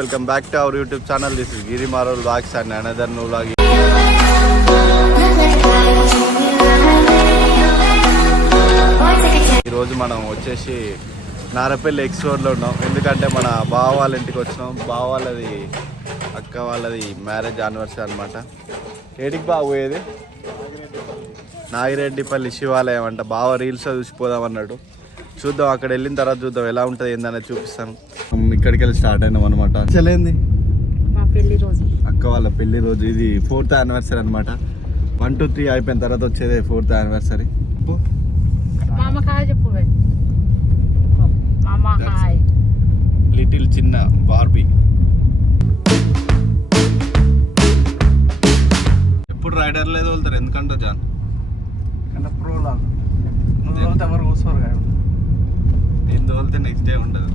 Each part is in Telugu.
Welcome back to our YouTube channel. This is Giri Marol vlogs and another new vlog ఈరోజు మనం వచ్చేసి నారపల్లి ఎక్స్ రోడ్లో ఉన్నాం. ఎందుకంటే మన బావ వాళ్ళ ఇంటికి వచ్చినాం. బావ వాళ్ళది అక్క వాళ్ళది మ్యారేజ్ యానివర్సరీ అనమాట ఏడికి బావ పోయేది? నాగిరెడ్డిపల్లి శివాలయం అంట. బావ రీల్స్ చూసిపోదాం అన్నాడు. చూద్దాం అక్కడ వెళ్ళిన తర్వాత చూద్దాం ఎలా ఉంటుంది ఏందనేది చూపిస్తాను ఇక్కడికి వెళ్ళి స్టార్ట్ అయినాం అనమాట చెల్లేంది మా పెళ్ళి రోజు అక్క వాళ్ళ పెళ్ళి రోజు ఇది ఫోర్త్ యానివర్సరీ అనమాట వన్ టూ త్రీ అయిపోయిన తర్వాత వచ్చేది ఫోర్త్ యానివర్సరీ లిటిల్ చిన్న బార్బీ ఎప్పుడు రైడర్ లేదు వెళ్తారు ఎందుకంటే జాన్ అంటే ప్రో లాగా ఎవరు కూర్చోరు కదా నేను తోలితే నెక్స్ట్ డే ఉండదు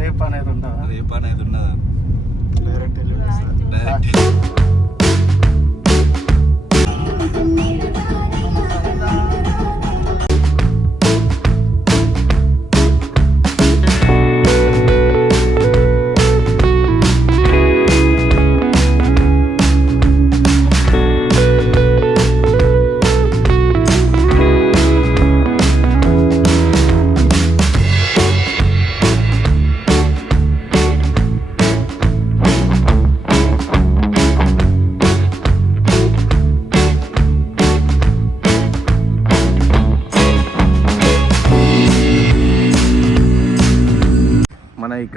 రేపు అనేది ఉండదు రేపు అనేది ఉన్నదా డైరెక్ట్ డైరెక్ట్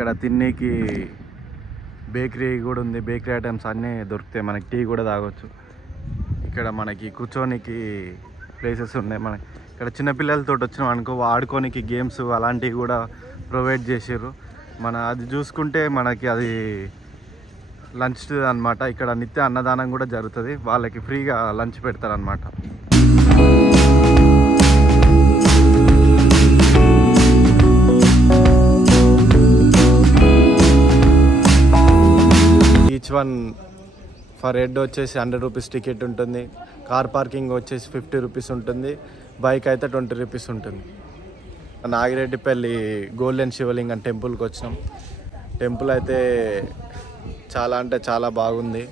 ఇక్కడ తినేకి బేకరీ కూడా ఉంది. బేకరీ ఐటమ్స్ అన్నీ దొరుకుతాయి. మనకి టీ కూడా తాగొచ్చు. ఇక్కడ మనకి కూర్చోనికి ప్లేసెస్ ఉన్నాయి. మనకి ఇక్కడ చిన్నపిల్లలతో వచ్చినాం అనుకో ఆడుకోనికి గేమ్స్ అలాంటివి కూడా ప్రొవైడ్ చేసారు మన అది చూసుకుంటే మనకి అది లంచ్ అన్నమాట. ఇక్కడ నిత్య అన్నదానం కూడా జరుగుతుంది. వాళ్ళకి ఫ్రీగా లంచ్ పెడతారనమాట ఈచ్ వన్ ఫర్ హెడ్ వచ్చేసి హండ్రెడ్ రూపీస్ టికెట్ ఉంటుంది. కార్ పార్కింగ్ వచ్చేసి ఫిఫ్టీ రూపీస్ ఉంటుంది. బైక్ అయితే ట్వంటీ రూపీస్ ఉంటుంది. నాగిరెడ్డిపల్లి గోల్డెన్ శివలింగం టెంపుల్కి వచ్చినాం. టెంపుల్ అయితే చాలా అంటే చాలా బాగుంది.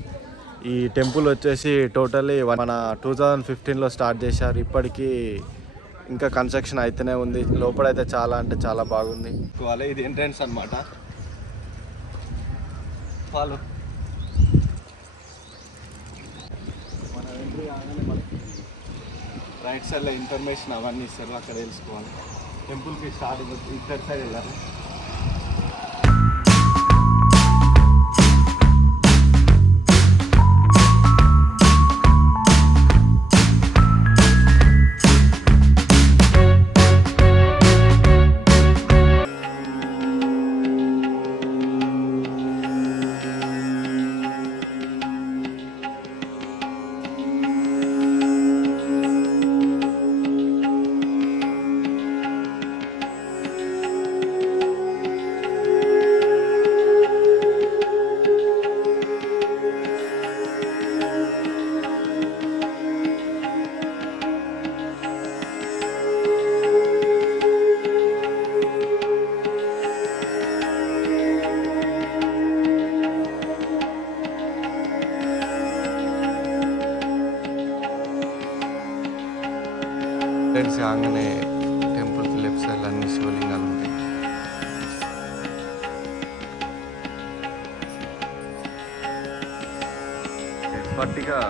ఈ టెంపుల్ వచ్చేసి టోటలీ మన టూ థౌజండ్ ఫిఫ్టీన్లో స్టార్ట్ చేశారు. ఇప్పటికీ ఇంకా కన్స్ట్రక్షన్ అయితేనే ఉంది. లోపలైతే చాలా అంటే చాలా బాగుంది. ఇది ఎంట్రెన్స్ అనమాట ఫాలో మన ఎంట్రీ కాగానే మనకి రైట్ సైడ్లో ఇన్ఫర్మేషన్ అవన్నీ ఇస్తారు అక్కడ తెలుసుకోవాలి. టెంపుల్కి స్టార్టింగ్ ఇక్కడ సైడ్ వెళ్ళాలి ఎంట్రన్స్ కాగానే టెంపుల్కి లెఫ్ట్ సైడ్ అన్ని శివలింగాలు ఉంటాయి. పట్టిగా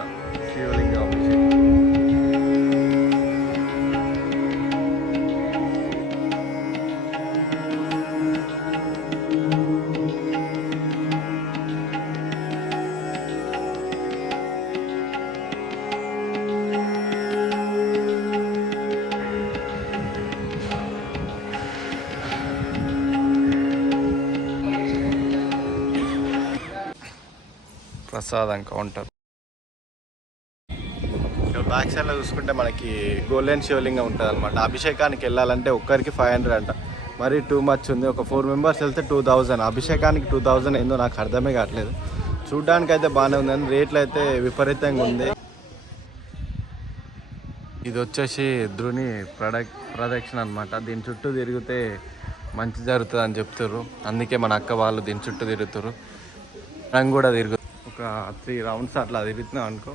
ప్రసాదం కౌంటర్. ఇక్కడ బ్యాక్ సైడ్లో చూసుకుంటే మనకి గోల్డెన్ శివలింగం ఉంటుంది అనమాట అభిషేకానికి వెళ్ళాలంటే ఒక్కరికి ఫైవ్ హండ్రెడ్ అంట. మరీ టూ మచ్ ఉంది. ఒక ఫోర్ మెంబర్స్ వెళ్తే టూ థౌజండ్ అభిషేకానికి టూ థౌజండ్ ఏందో నాకు అర్థమే కావట్లేదు. చూడ్డానికి అయితే బాగానే ఉంది. కానీ రేట్లు అయితే విపరీతంగా ఉంది. ఇది వచ్చేసి ధృని ప్రొడక్ట్ ప్రదక్షిణ అనమాట దీని చుట్టూ తిరిగితే మంచి జరుగుతుంది అని చెప్తారు అందుకే మన అక్క వాళ్ళు దీని చుట్టూ తిరుగుతారు మనం కూడా తిరుగు ఒక త్రీ రౌండ్స్ అట్లా తిరుగుతున్నాం అనుకో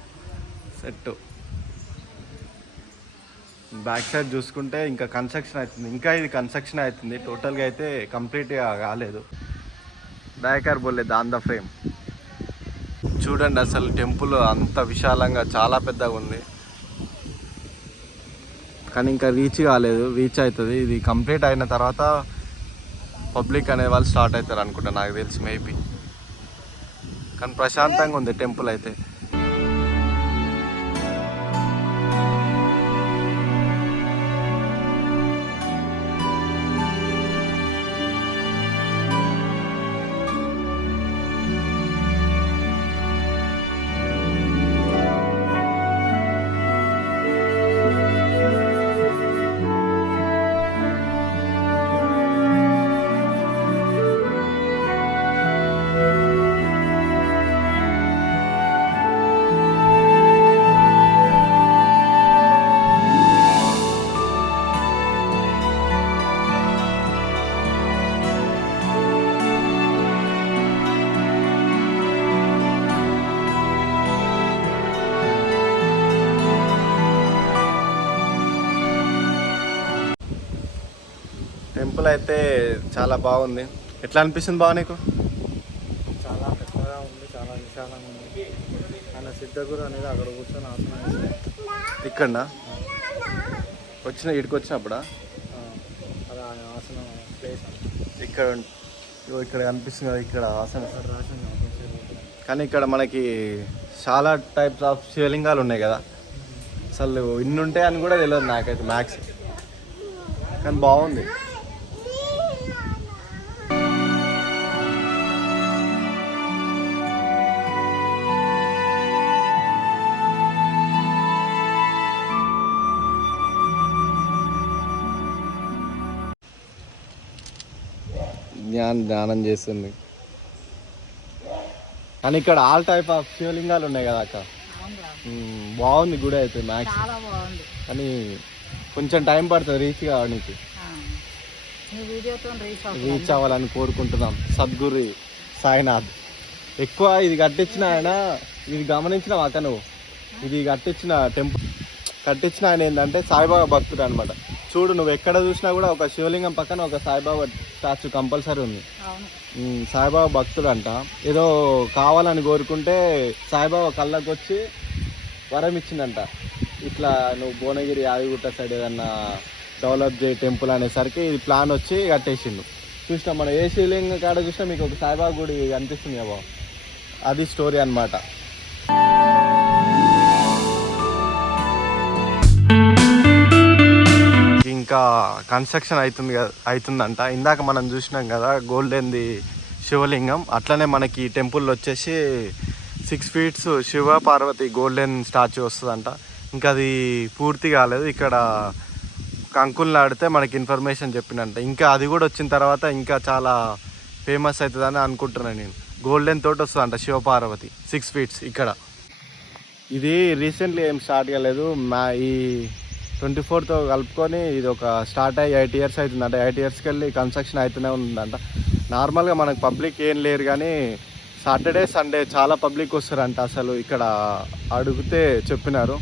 సెట్. బ్యాక్ సైడ్ చూసుకుంటే ఇంకా కన్స్ట్రక్షన్ అవుతుంది. ఇంకా ఇది కన్స్ట్రక్షన్ అవుతుంది. టోటల్గా అయితే కంప్లీట్గా కాలేదు. డయకర్ బోలే దాన్ ద ఫ్రేమ్. చూడండి అసలు టెంపుల్ అంత విశాలంగా చాలా పెద్దగా ఉంది. కానీ ఇంకా రీచ్ కాలేదు. రీచ్ అవుతుంది. ఇది కంప్లీట్ అయిన తర్వాత పబ్లిక్ అనే వాళ్ళు స్టార్ట్ అవుతారు అనుకుంటా. నాకు తెలిసి మేబీ కానీ ప్రశాంతంగా ఉంది టెంపుల్ అయితే. టెంపుల్ అయితే చాలా బాగుంది. ఎట్లా అనిపిస్తుంది బాగా నీకు? చాలా పెద్దగా ఉంది చాలా విశాలంగా ఉంది. ఆయన సిద్ధగురు అనేది అక్కడ కూర్చొని ఆసనం ఇక్కడ వచ్చిన ఇక్కడికి వచ్చినప్పుడా? అది ఆయన ఆసనం ప్లేస్ ఇక్కడ ఇక్కడ కనిపిస్తుంది కదా ఇక్కడ ఆసనం. కానీ ఇక్కడ మనకి చాలా టైప్స్ ఆఫ్ శివలింగాలు ఉన్నాయి కదా. అసలు ఇన్ని ఉంటాయి అని కూడా తెలియదు నాకైతే మ్యాక్స్ కానీ బాగుంది. జ్ఞానం ధ్యానం చేస్తుంది. కానీ ఇక్కడ ఆల్ టైప్ ఆఫ్ శివలింగాలు ఉన్నాయి కదా అక్క? బాగుంది గుడి అయితే మ్యాక్స్. కానీ కొంచెం టైం పడుతుంది రీచ్ కావడానికి. రీచ్ అవ్వాలని కోరుకుంటున్నాం. సద్గురు సాయినాథ్. ఎక్కువ ఇది కట్టించిన ఆయన ఇది గమనించిన అక్క నువ్వు ఇది కట్టించిన టెంపుల్. కట్టించిన ఆయన ఏంటంటే సాయిబాబా భక్తుడు అనమాట చూడు నువ్వు ఎక్కడ చూసినా కూడా ఒక శివలింగం పక్కన ఒక సాయిబాబా స్టాచ్యూ కంపల్సరీ ఉంది. సాయిబాబా భక్తుడు అంట ఏదో కావాలని కోరుకుంటే సాయిబాబా కళ్ళకు వచ్చి వరం ఇచ్చిందంట. ఇట్లా నువ్వు భువనగిరి యాదగిరిగుట్ట సైడ్ ఏదన్నా డెవలప్ చేయ టెంపుల్ అనేసరికి ఇది ప్లాన్ వచ్చి కట్టేసిండు. చూసినా మన ఏ శివలింగం కాడ చూసినా మీకు ఒక సాయిబాబా గుడి కనిపిస్తుంది కదా. అది స్టోరీ అన్నమాట. ఇంకా కన్స్ట్రక్షన్ అవుతుంది అవుతుందంట. ఇందాక మనం చూసినాం కదా గోల్డెన్ది శివలింగం. అట్లనే మనకి టెంపుల్ వచ్చేసి six feets Shiva Parvati golden statue వస్తుందంట. ఇంకా అది పూర్తి కాలేదు. ఇక్కడ కంకుల్ని ఆడితే మనకి ఇన్ఫర్మేషన్ చెప్పినంట. ఇంకా అది కూడా వచ్చిన తర్వాత ఇంకా చాలా ఫేమస్ అవుతుందని అనుకుంటున్నాను నేను. గోల్డెన్ తోటి వస్తుందంట శివపార్వతి సిక్స్ ఫీట్స్ ఇక్కడ. ఇది రీసెంట్లీ ఏం స్టార్ట్ కాలేదు. మా ఈ ట్వంటీ ఫోర్తో కలుపుకొని ఇది ఒక స్టార్ట్ అయ్యి ఎయిట్ ఇయర్స్ అవుతుందంట. ఎయిట్ ఇయర్స్కి వెళ్ళి కన్స్ట్రక్షన్ అవుతూనే ఉందంట నార్మల్గా మనకు పబ్లిక్ ఏం లేరు కానీ సాటర్డే సండే చాలా పబ్లిక్ వస్తారంట అసలు ఇక్కడ అడిగితే చెప్పినారు.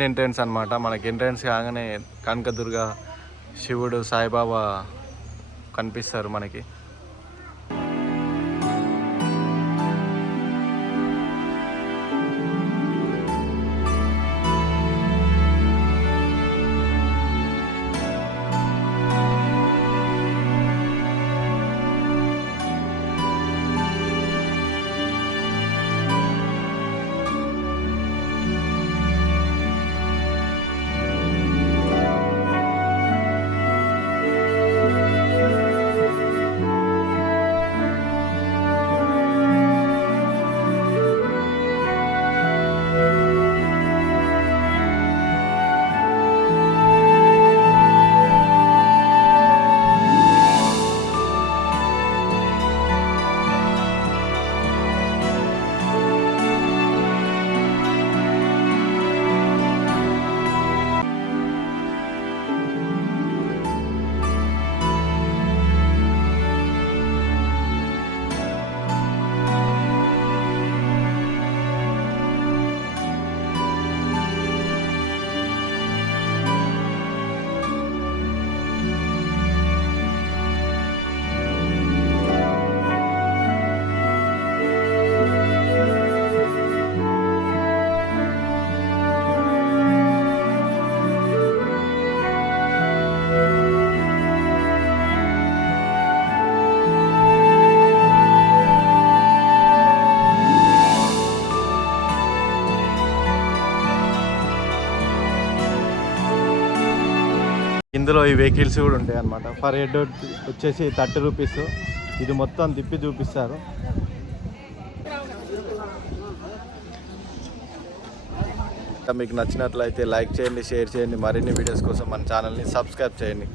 మెయిన్ ఎంట్రన్స్ అనమాట మనకి ఎంట్రన్స్ కాగానే కనకదుర్గ శివుడు సాయిబాబా కనిపిస్తారు మనకి. ఇందులో ఈ వెహికల్స్ కూడా ఉంటాయి అనమాట ఫర్ హెడ్ వచ్చేసి థర్టీ రూపీస్. ఇది మొత్తం తిప్పి చూపిస్తారు. మీకు నచ్చినట్లయితే లైక్ చేయండి షేర్ చేయండి. మరిన్ని వీడియోస్ కోసం మన ఛానల్ని సబ్స్క్రైబ్ చేయండి.